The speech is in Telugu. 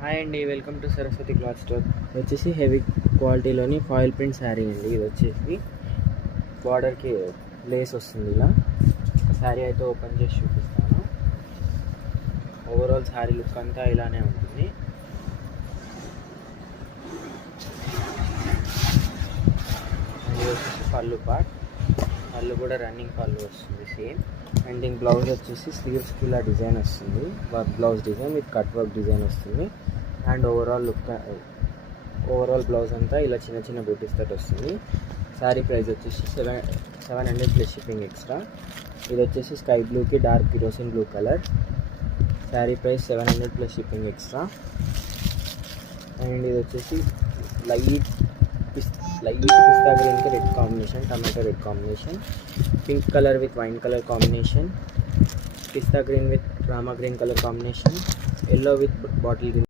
హాయ్ అండి, welcome to Saraswati cloth store. ఇది వచ్చేసి హెవీ క్వాలిటీలోని ఫాయిల్ ప్రింట్ శారీ అండి. ఇది వచ్చేసి బార్డర్కి లేస్ వస్తుంది. ఇలా శారీ అయితే ఓపెన్ చేసి చూపిస్తాను. ఓవరాల్ శారీ లుక్ అంతా ఇలానే ఉంటుంది. ఇది వచ్చేసి పళ్ళు పార్ట్. పళ్ళు కూడా రన్నింగ్ పళ్ళు వస్తుంది సేమ్. అండ్ దీని బ్లౌజ్ వచ్చేసి స్లీవ్స్కి ఇలా డిజైన్ వస్తుంది. Work blouse design with cut work design వస్తుంది. అండ్ ఓవరాల్ బ్లౌజ్ అంతా ఇలా చిన్న చిన్న బూటీస్ తోటి వస్తుంది. శారీ ప్రైస్ వచ్చేసి 700 ప్లస్ షిప్పింగ్ ఎక్స్ట్రా. ఇది వచ్చేసి స్కై బ్లూకి dark kerosene blue colour. Sari price 700 plus shipping extra. And ఇది వచ్చేసి లైట్ పిస్తా గ్రీన్కి red combination, tomato red combination, pink colour with wine colour combination, pista green with Rama green colour combination, yellow with bottle green